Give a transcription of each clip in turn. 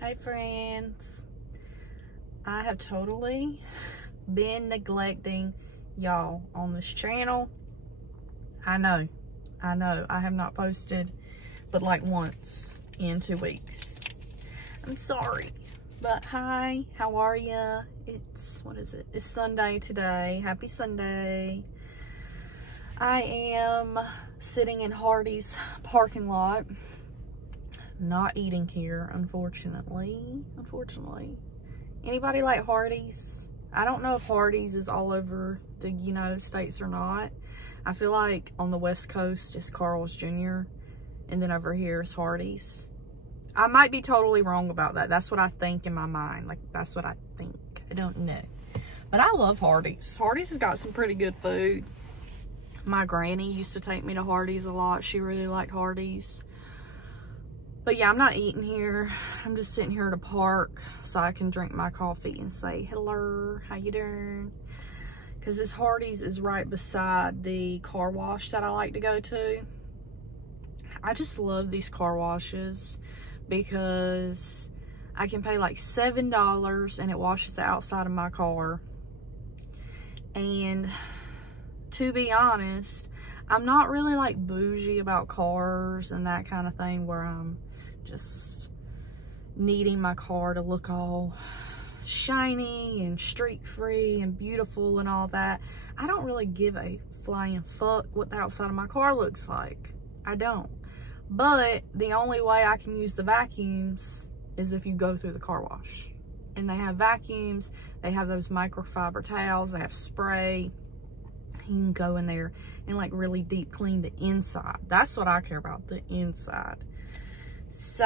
Hey friends, I have totally been neglecting y'all on this channel. I know, I have not posted but like once in 2 weeks. I'm sorry, but hi, how are ya? What is it? It's Sunday today. Happy Sunday. I am sitting in Hardee's parking lot. Not eating here, unfortunately. Anybody like Hardee's? I don't know if Hardee's is all over the United States or not. I feel like on the West Coast it's Carl's Jr. and then over here is Hardee's. I might be totally wrong about that. That's what I think in my mind. Like, that's what I think. I don't know. But I love Hardee's. Hardee's has got some pretty good food. My granny used to take me to Hardee's a lot. She really liked Hardee's. But yeah, I'm not eating here. I'm just sitting here at a park so I can drink my coffee and say, hello, how you doing? Because this Hardee's is right beside the car wash that I like to go to. I just love these car washes because I can pay like $7 and it washes the outside of my car. And to be honest, I'm not really like bougie about cars and that kind of thing where I'm just needing my car to look all shiny and streak free and beautiful and all that. I don't really give a flying fuck what the outside of my car looks like. I don't. But the only way I can use the vacuums is if you go through the car wash. And they have vacuums, they have those microfiber towels, they have spray. You can go in there and like really deep clean the inside. That's what I care about, the inside. So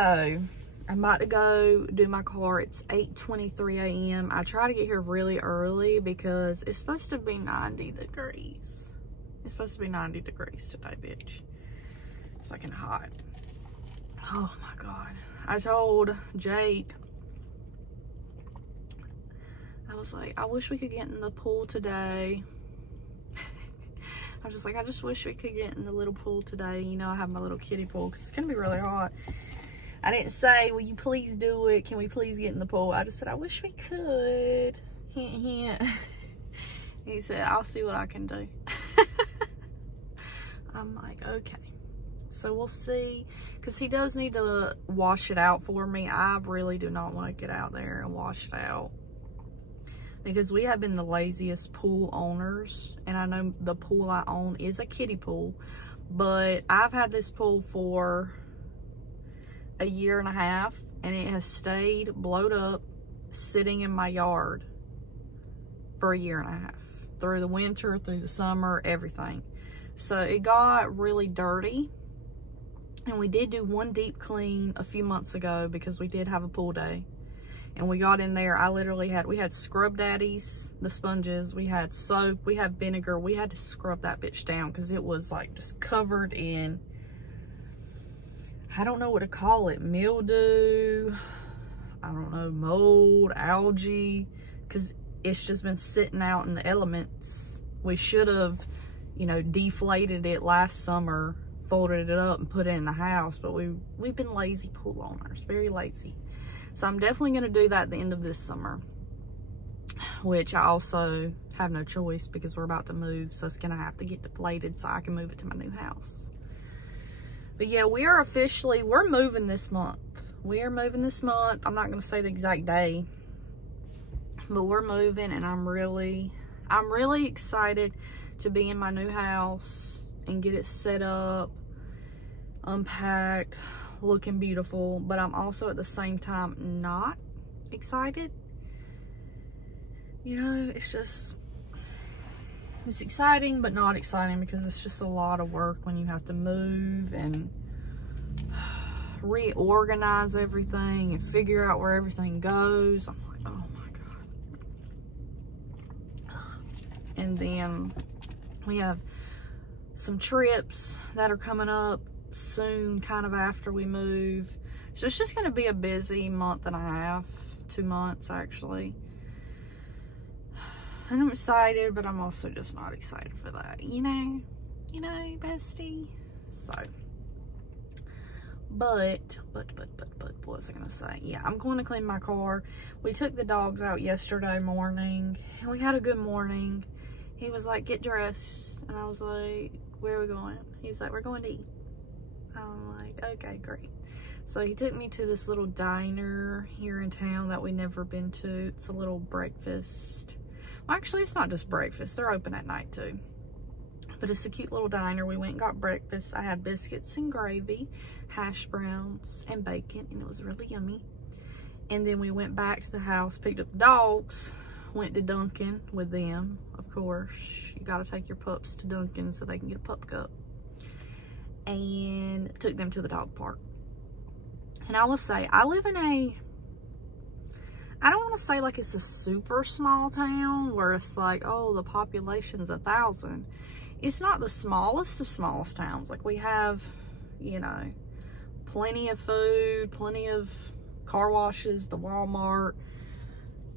I'm about to go do my car. It's 8:23 a.m. I try to get here really early because it's supposed to be 90 degrees. It's supposed to be 90 degrees today, bitch. It's fucking hot. Oh my God. I told Jake, I was like, I wish we could get in the pool today. I was just like, I just wish we could get in the little pool today. You know, I have my little kiddie pool because it's going to be really hot. I didn't say, will you please do it? Can we please get in the pool? I just said, I wish we could. Hint, hint. He said, I'll see what I can do. I'm like, okay. So we'll see. Because he does need to wash it out for me. I really do not want to get out there and wash it out. Because we have been the laziest pool owners. And I know the pool I own is a kiddie pool. But I've had this pool for a year and a half. And it has stayed blowed up, sitting in my yard for a year and a half. Through the winter, through the summer, everything. So it got really dirty. And we did do one deep clean a few months ago because we did have a pool day. And we got in there, we had Scrub Daddies, the sponges, we had soap, we had vinegar. We had to scrub that bitch down because it was like just covered in, I don't know what to call it, mildew, I don't know, mold, algae, because it's just been sitting out in the elements. We should have, you know, deflated it last summer, folded it up and put it in the house, but we've been lazy pool owners, very lazy. So I'm definitely going to do that at the end of this summer, which I also have no choice because we're about to move. So it's going to have to get deflated so I can move it to my new house. But yeah, we're moving this month. We are moving this month. I'm not going to say the exact day, but we're moving and I'm really excited to be in my new house and get it set up, unpacked, looking beautiful. But I'm also at the same time not excited. You know, it's exciting but not exciting because it's just a lot of work when you have to move and reorganize everything and figure out where everything goes. I'm like, oh my God. And then we have some trips that are coming up soon, kind of after we move. So it's just going to be a busy month and a half, 2 months actually. And I'm excited, but I'm also just not excited for that, you know, bestie. So But, what was I gonna say? Yeah, I'm going to clean my car. We took the dogs out yesterday morning, and we had a good morning. He was like, get dressed. And I was like, where are we going? He's like, we're going to eat. I'm like, okay, great. So he took me to this little diner here in town that we never been to. It's a little breakfast. Well, actually, it's not just breakfast. They're open at night too. But it's a cute little diner. We went and got breakfast. I had biscuits and gravy, hash browns, and bacon, and it was really yummy. And then we went back to the house, picked up the dogs, went to Dunkin' with them. Of course, you gotta take your pups to Dunkin' so they can get a pup cup. And took them to the dog park. And I will say, I live in a, I don't want to say like it's a super small town where it's like, oh, the population's 1,000. It's not the smallest of smallest towns. Like, we have, you know, plenty of food, plenty of car washes, the Walmart,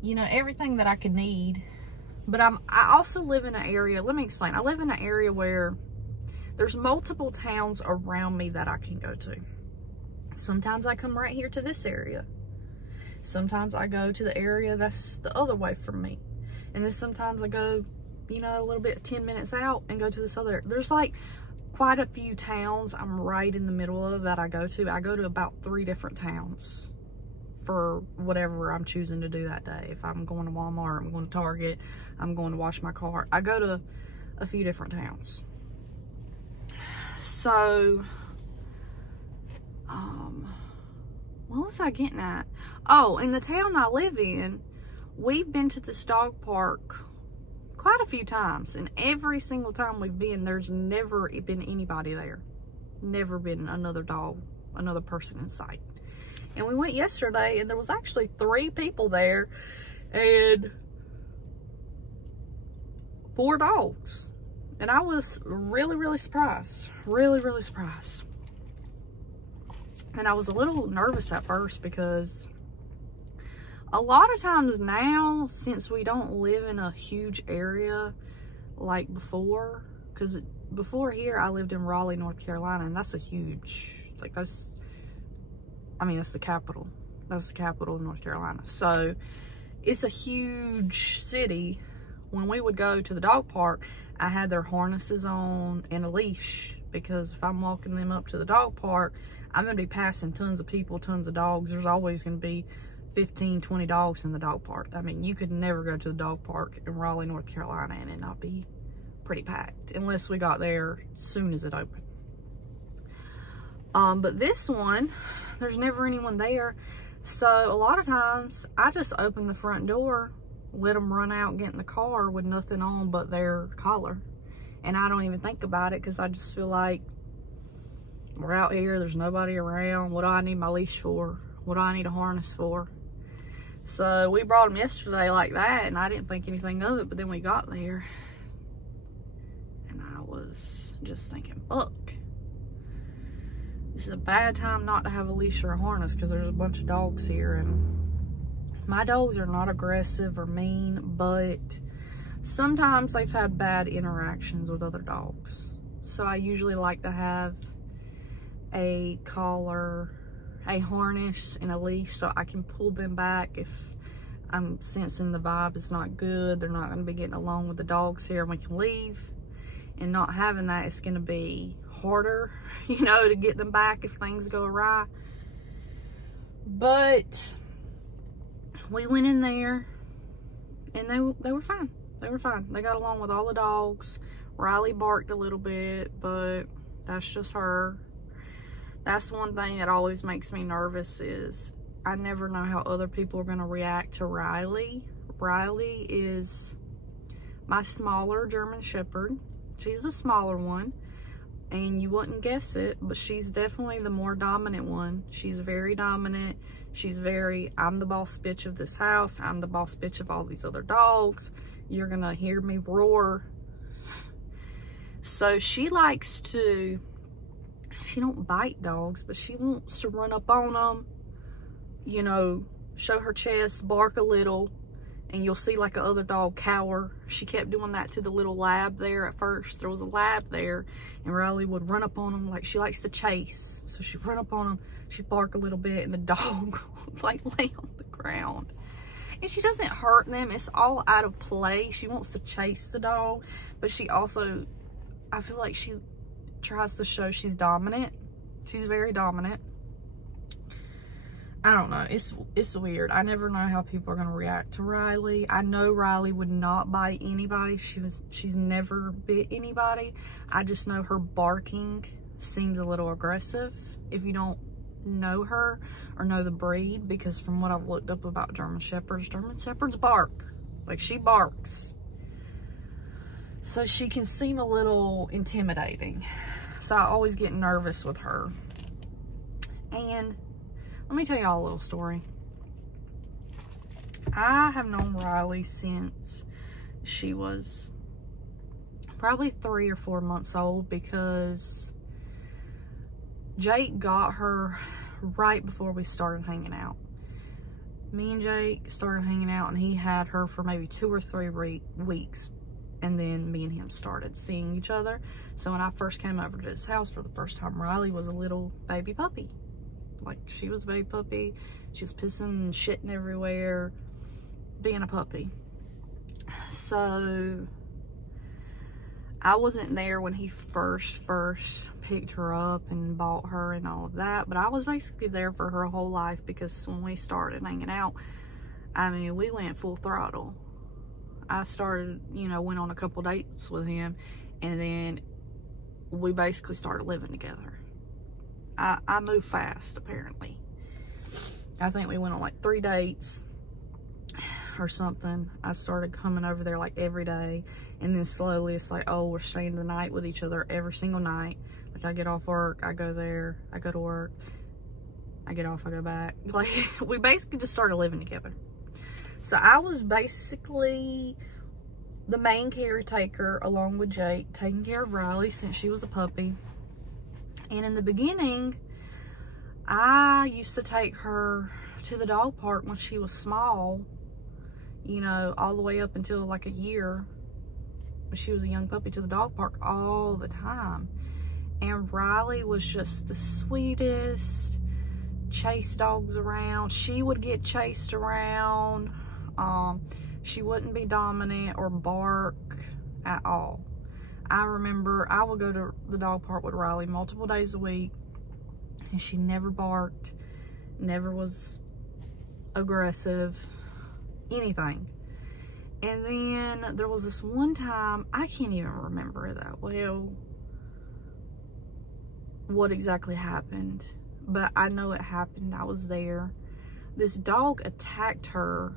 you know, everything that I could need. But I also live in an area, let me explain. I live in an area where there's multiple towns around me that I can go to. Sometimes I come right here to this area. Sometimes I go to the area that's the other way from me. And then sometimes I go, you know, a little bit 10 minutes out and go to this other. There's like quite a few towns I'm right in the middle of that I go to. I go to about 3 different towns for whatever I'm choosing to do that day. If I'm going to Walmart, I'm going to Target, I'm going to wash my car. I go to a few different towns. So, what was I getting at? Oh, in the town I live in, we've been to this dog park quite a few times, and every single time we've been, there's never been anybody there. Never been another dog, another person in sight. And we went yesterday, and there was actually 3 people there and 4 dogs. And I was really, really surprised. Really, really surprised. And I was a little nervous at first because a lot of times now, since we don't live in a huge area like before, because before here I lived in Raleigh, North Carolina, and that's a huge, like that's the capital. That's the capital of North Carolina. So it's a huge city. When we would go to the dog park, I had their harnesses on and a leash, because if I'm walking them up to the dog park, I'm going to be passing tons of people, tons of dogs. There's always going to be 15, 20 dogs in the dog park. I mean, you could never go to the dog park in Raleigh, North Carolina and it not be pretty packed, unless we got there as soon as it opened. But this one, there's never anyone there. So a lot of times I just open the front door, let them run out and get in the car with nothing on but their collar. And I don't even think about it, because I just feel like we're out here, there's nobody around. What do I need my leash for? What do I need a harness for? So we brought them yesterday like that, and I didn't think anything of it. But then we got there, and I was just thinking, fuck, this is a bad time not to have a leash or a harness, because there's a bunch of dogs here. And my dogs are not aggressive or mean, but sometimes they've had bad interactions with other dogs. So I usually like to have a collar, a harness, and a leash, so I can pull them back if I'm sensing the vibe is not good. They're not going to be getting along with the dogs here, and we can leave. And not having that, it's going to be harder, you know, to get them back if things go awry. But we went in there, and they were fine. They were fine. They got along with all the dogs. Riley barked a little bit, but that's just her. That's one thing that always makes me nervous, is I never know how other people are going to react to Riley. Riley is my smaller German Shepherd. She's a smaller one, and you wouldn't guess it, but she's definitely the more dominant one. She's very dominant. She's very, I'm the boss bitch of this house. I'm the boss bitch of all these other dogs. You're going to hear me roar. So she likes to, she don't bite dogs, but she wants to run up on them, you know, show her chest, bark a little, and you'll see like a other dog cower. She kept doing that to the little lab there at first. There was a lab there, and Riley would run up on him. Like, she likes to chase, so she'd run up on him, she'd bark a little bit, and the dog would like lay on the ground. And she doesn't hurt them. It's all out of play. She wants to chase the dog, but she also, I feel like she tries to show she's dominant. She's very dominant. I don't know. It's weird. I never know how people are going to react to Riley. I know Riley would not bite anybody. She's never bit anybody. I just know her barking seems a little aggressive if you don't know her or know the breed, because from what I've looked up about German Shepherds bark. Like, she barks. So she can seem a little intimidating. So I always get nervous with her. And let me tell y'all a little story. I have known Riley since she was probably 3 or 4 months old, because Jake got her right before we started hanging out. Me and Jake started hanging out, and he had her for maybe 2 or 3 weeks. And then me and him started seeing each other. So when I first came over to his house for the first time, Riley was a little baby puppy. Like, she was a baby puppy. She was pissing and shitting everywhere, being a puppy. So I wasn't there when he first picked her up and bought her and all of that, but I was basically there for her whole life, because when we started hanging out, I mean, we went full throttle. I started, you know, went on a couple dates with him, and then we basically started living together. I move fast, apparently. I think we went on like 3 dates or something. I started coming over there like every day, and then slowly it's like, oh, we're staying the night with each other every single night. Like, I get off work, I go there, I go to work, I get off, I go back. Like, we basically just started living together. So I was basically the main caretaker, along with Jake, taking care of Riley since she was a puppy. And in the beginning, I used to take her to the dog park when she was small, you know, all the way up until like a year, when she was a young puppy, to the dog park all the time. And Riley was just the sweetest, chase dogs around. She would get chased around. She wouldn't be dominant or bark at all. I remember I would go to the dog park with Riley multiple days a week, and she never barked, never was aggressive, anything. And then there was this one time, I can't even remember that well what exactly happened, but I know it happened. I was there. This dog attacked her,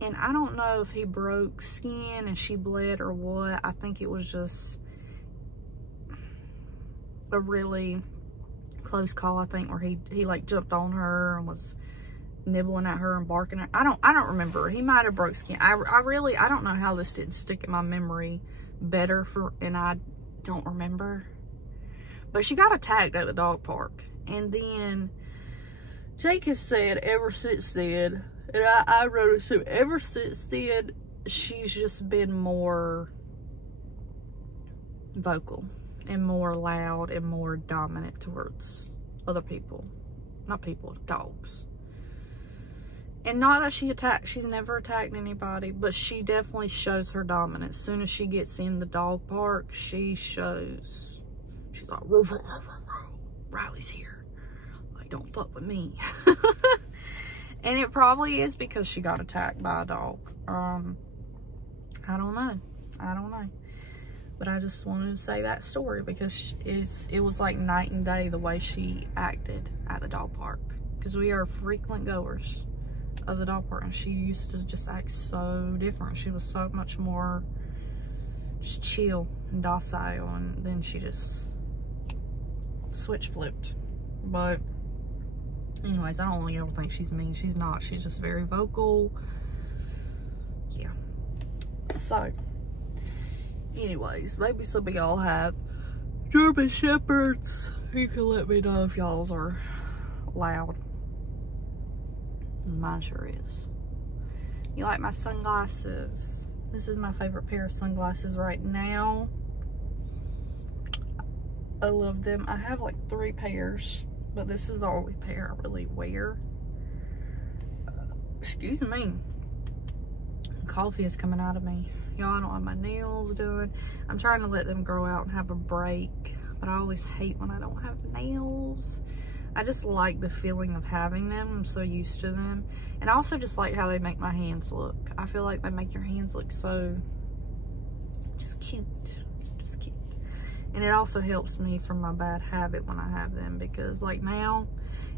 and I don't know if he broke skin and she bled or what. I think it was just a really close call, I think, where he like jumped on her and was nibbling at her and barking at her. I don't remember. He might have broke skin. I don't know how this didn't stick in my memory better, and I don't remember. But she got attacked at the dog park. And then Jake has said ever since then, and I wrote it too, ever since then, she's just been more vocal and more loud and more dominant towards other people. Not people, dogs. And not that she's never attacked anybody, but she definitely shows her dominance. As soon as she gets in the dog park, she's like, whoa, whoa, whoa, whoa, whoa. Riley's here. Like, don't fuck with me. And it probably is because she got attacked by a dog. I don't know. But I just wanted to say that story because it was like night and day the way she acted at the dog park. Because we are frequent goers of the dog park, and she used to just act so different. She was so much more just chill and docile, and then she just switch flipped. But anyways, I don't really ever think she's mean. She's not. She's just very vocal. Yeah. So anyways, maybe some of y'all have German Shepherds. You can let me know if y'all's are loud. Mine sure is. You like my sunglasses? This is my favorite pair of sunglasses right now. I love them. I have like 3 pairs, but this is the only pair I really wear. Excuse me. Coffee is coming out of me. Y'all, I don't have my nails done. I'm trying to let them grow out and have a break, but I always hate when I don't have nails. I just like the feeling of having them. I'm so used to them. And I also just like how they make my hands look. I feel like they make your hands look so just cute. Just cute. And it also helps me from my bad habit when I have them, because like now,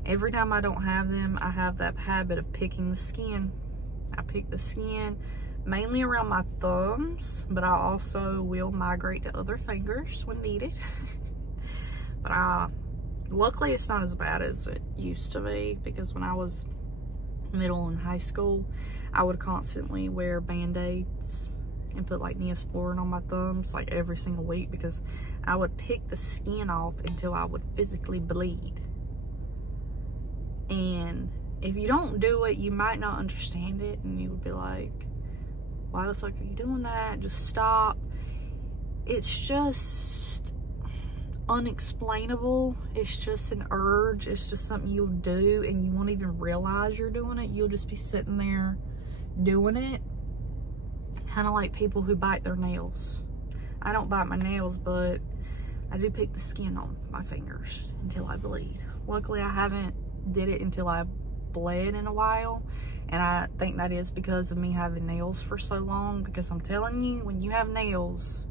every time I don't have them, I have that habit of picking the skin. I pick the skin mainly around my thumbs, but I also will migrate to other fingers when needed. But luckily it's not as bad as it used to be, because when I was middle and high school, I would constantly wear band-aids and put like Neosporin on my thumbs like every single week, because I would pick the skin off until I would physically bleed. And if you don't do it, you might not understand it, and you would be like, why the fuck are you doing that? Just stop. It's just unexplainable. It's just an urge. It's just something you'll do and you won't even realize you're doing it. You'll just be sitting there doing it. Kind of like people who bite their nails. I don't bite my nails, but I do pick the skin off my fingers until I bleed. Luckily, I haven't did it until I bled in a while, and I think that is because of me having nails for so long, because I'm telling you, when you have nails,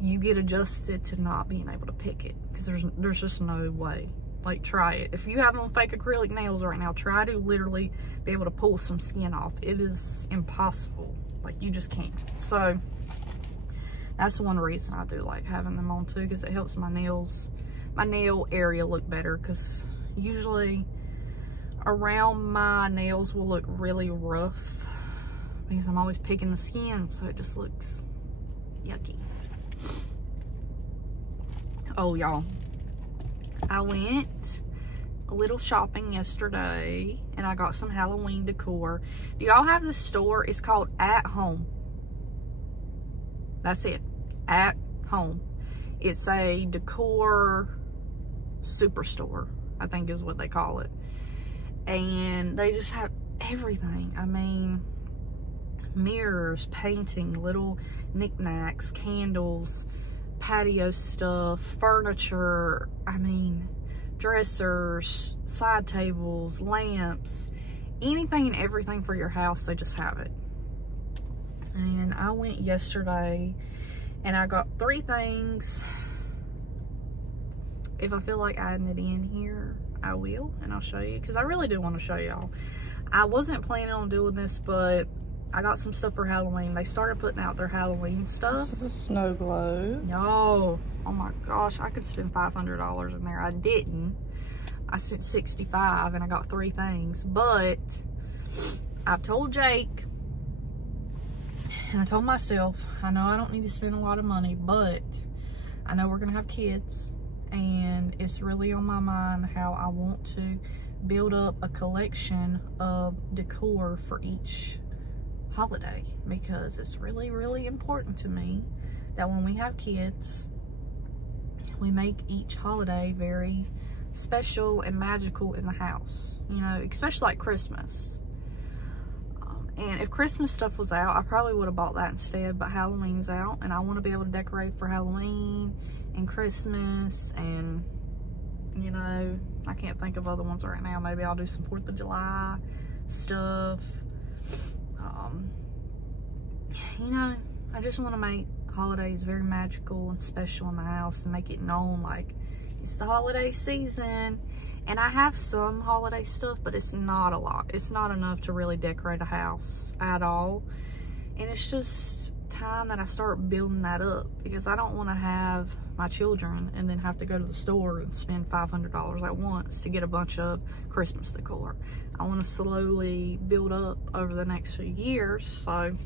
you get adjusted to not being able to pick it, because there's just no way. Like, try it. If you have on fake acrylic nails right now, try to literally be able to pull some skin off. It is impossible. Like, you just can't. So that's one reason I do like having them on too, because it helps my nails, my nail area look better, because usually around my nails will look really rough because I'm always picking the skin, so it just looks yucky. Oh, y'all, I went a little shopping yesterday and I got some Halloween decor. Do y'all have this store? It's called At Home. That's it. At Home. It's a decor superstore, I think is what they call it. And they just have everything. I mean, mirrors, painting, little knickknacks, candles, patio stuff, furniture, I mean, dressers, side tables, lamps, anything and everything for your house, they just have it. And I went yesterday and I got 3 things. If I feel like adding it in here, I will, and I'll show you, because I really do want to show y'all. I wasn't planning on doing this, but I got some stuff for Halloween. They started putting out their Halloween stuff. This is a snow globe. Yo, oh my gosh, I could spend $500 in there. I didn't. I spent $65 and I got 3 things, but I've told Jake and I told myself, I know I don't need to spend a lot of money, but I know we're gonna have kids, and it's really on my mind how I want to build up a collection of decor for each holiday, because it's really, really important to me that when we have kids, we make each holiday very special and magical in the house, you know, especially like Christmas. And if Christmas stuff was out, I probably would have bought that instead, but Halloween's out, and I want to be able to decorate for Halloween and Christmas, and, you know, I can't think of other ones right now. Maybe I'll do some 4th of July stuff. You know, I just want to make holidays very magical and special in the house and make it known like it's the holiday season. And I have some holiday stuff, but it's not a lot. It's not enough to really decorate a house at all. And it's just time that I start building that up, because I don't want to have my children and then have to go to the store and spend $500 at once to get a bunch of Christmas decor. I want to slowly build up over the next few years. So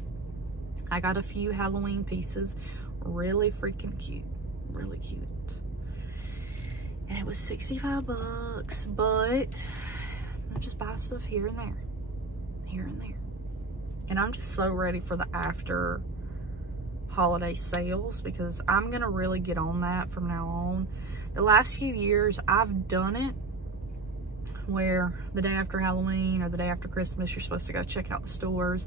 I got a few Halloween pieces, really freaking cute, really cute. And it was 65 bucks, but I just buy stuff here and there, here and there, And I'm just so ready for the after holiday sales, because I'm gonna really get on that from now on. The last few years I've done it where the day after Halloween or the day after Christmas, you're supposed to go check out the stores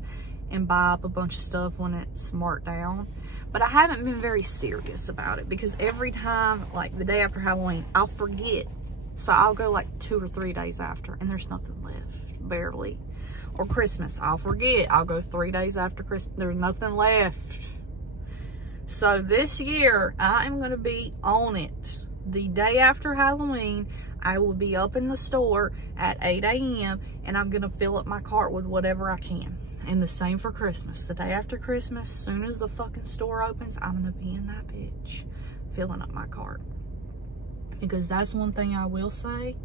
and buy up a bunch of stuff when it's marked down. But I haven't been very serious about it, because every time, like the day after Halloween, I'll forget. So I'll go like 2 or 3 days after and there's nothing left, barely. Or Christmas, I'll forget. I'll go 3 days after Christmas, there's nothing left. So this year, I am gonna be on it. The day after Halloween, I will be up in the store at 8 a.m. and I'm gonna fill up my cart with whatever I can. And the same for Christmas. The day after Christmas, as soon as the fucking store opens, I'm gonna be in that bitch filling up my cart. Because that's one thing I will say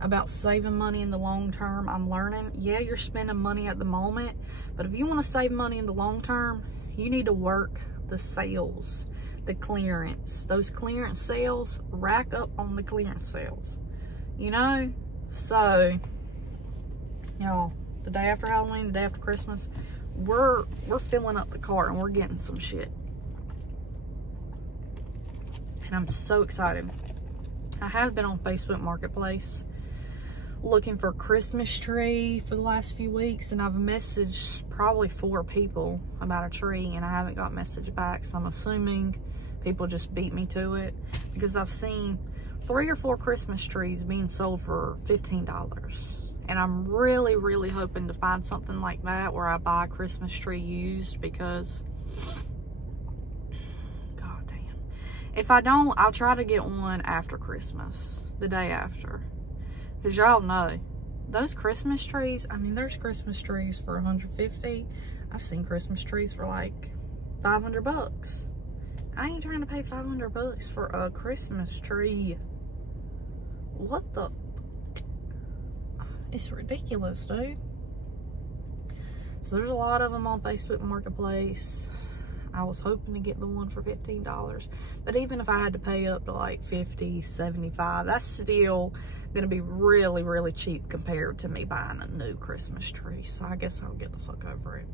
about saving money in the long term. I'm learning, yeah, you're spending money at the moment, but if you want to save money in the long term, you need to work the sales, the clearance. Those clearance sales, rack up on the clearance sales, you know? So, y'all, the day after Halloween, the day after Christmas, we're filling up the cart and we're getting some shit. And I'm so excited. I have been on Facebook Marketplace looking for a Christmas tree for the last few weeks, and I've messaged probably 4 people about a tree and I haven't got a message back. So I'm assuming people just beat me to it, because I've seen 3 or 4 Christmas trees being sold for $15. And I'm really, really hoping to find something like that where I buy a Christmas tree used, because god damn. If I don't, I'll try to get one after Christmas, the day after. Because y'all know, those Christmas trees, I mean, there's Christmas trees for $150. I've seen Christmas trees for like $500. I ain't trying to pay $500 for a Christmas tree. What the? It's ridiculous, dude. So there's a lot of them on Facebook Marketplace. I was hoping to get the one for $15. But even if I had to pay up to like $50, $75, that's still gonna be really, really cheap compared to me buying a new Christmas tree. So I guess I'll get the fuck over it.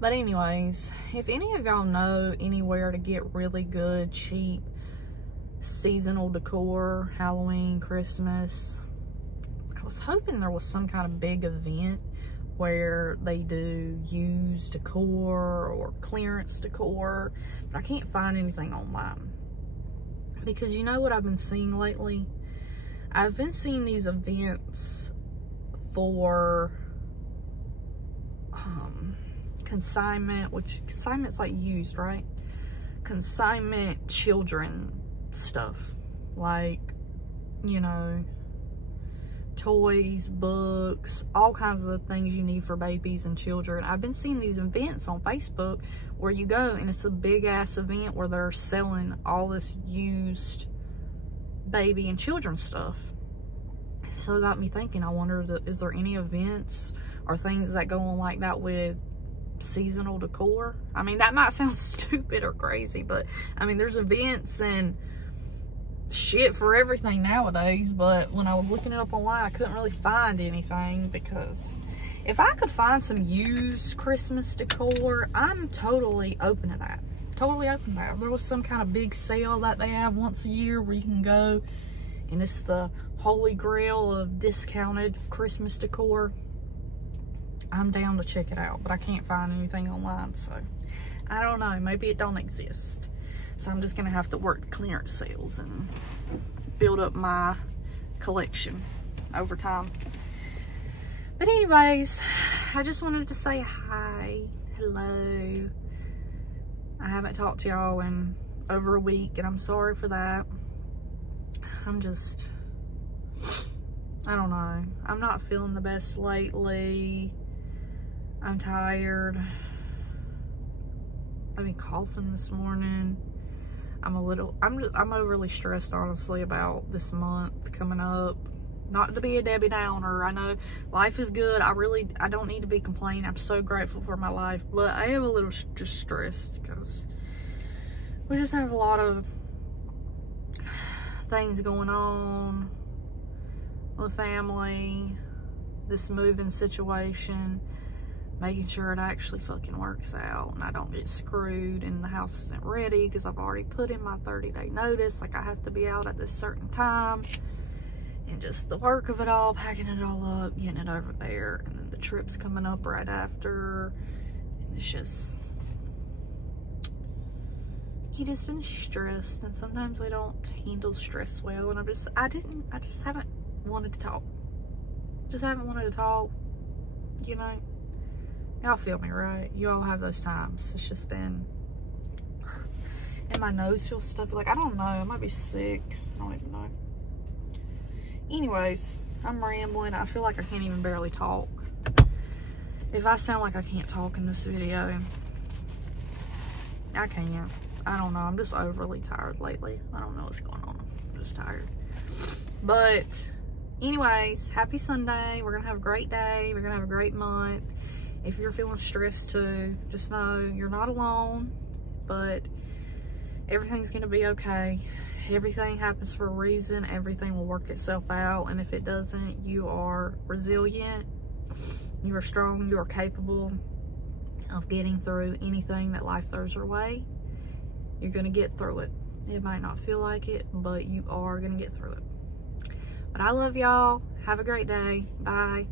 But anyways, if any of y'all know anywhere to get really good, cheap, seasonal decor, Halloween, Christmas, I was hoping there was some kind of big event where they do used decor or clearance decor, but I can't find anything online. Because you know what I've been seeing lately? I've been seeing these events for consignment, which consignment's like used, right? Consignment children stuff, like, you know, toys, books, all kinds of things you need for babies and children. I've been seeing these events on Facebook where you go and it's a big ass event where they're selling all this used baby and children stuff. So it got me thinking, I wonder, is there any events or things that go on like that with seasonal decor? I mean, that might sound stupid or crazy, but I mean, there's events and shit for everything nowadays. But when I was looking it up online, I couldn't really find anything, because if I could find some used Christmas decor, I'm totally open to that. Totally open to that. If there was some kind of big sale that they have once a year where you can go and it's the holy grail of discounted Christmas decor, I'm down to check it out. But I can't find anything online, so I don't know. Maybe it don't exist. So I'm just gonna have to work the clearance sales and build up my collection over time. But anyways, I just wanted to say hi, hello. I haven't talked to y'all in over a week, and I'm sorry for that. I'm just, I don't know. I'm not feeling the best lately. I'm tired. I've been coughing this morning. I'm overly stressed, honestly, about this month coming up. Not to be a Debbie Downer. I know life is good. I don't need to be complaining. I'm so grateful for my life, but I am a little just stressed because we just have a lot of things going on with family, this moving situation. making sure it actually fucking works out and I don't get screwed and the house isn't ready because I've already put in my 30-day notice, like I have to be out at this certain time, and just the work of it all, packing it all up, getting it over there, and then the trip's coming up right after, and it's just, you just been stressed, and sometimes I don't handle stress well, and I just haven't wanted to talk. Just haven't wanted to talk, you know? Y'all feel me, right? You all have those times. It's just been, and my nose feels stuffy. Like, I don't know, I might be sick. I don't even know. Anyways, I'm rambling. I feel like I can't even barely talk. If I sound like I can't talk in this video, I can't. I don't know. I'm just overly tired lately. I don't know what's going on. I'm just tired. But anyways, happy Sunday. We're gonna have a great day. We're gonna have a great month. If you're feeling stressed too, just know you're not alone, but everything's gonna be okay. Everything happens for a reason. Everything will work itself out. And if it doesn't, you are resilient. You are strong. You are capable of getting through anything that life throws your way. You're gonna get through it. It might not feel like it, but you are gonna get through it. But I love y'all. Have a great day. Bye.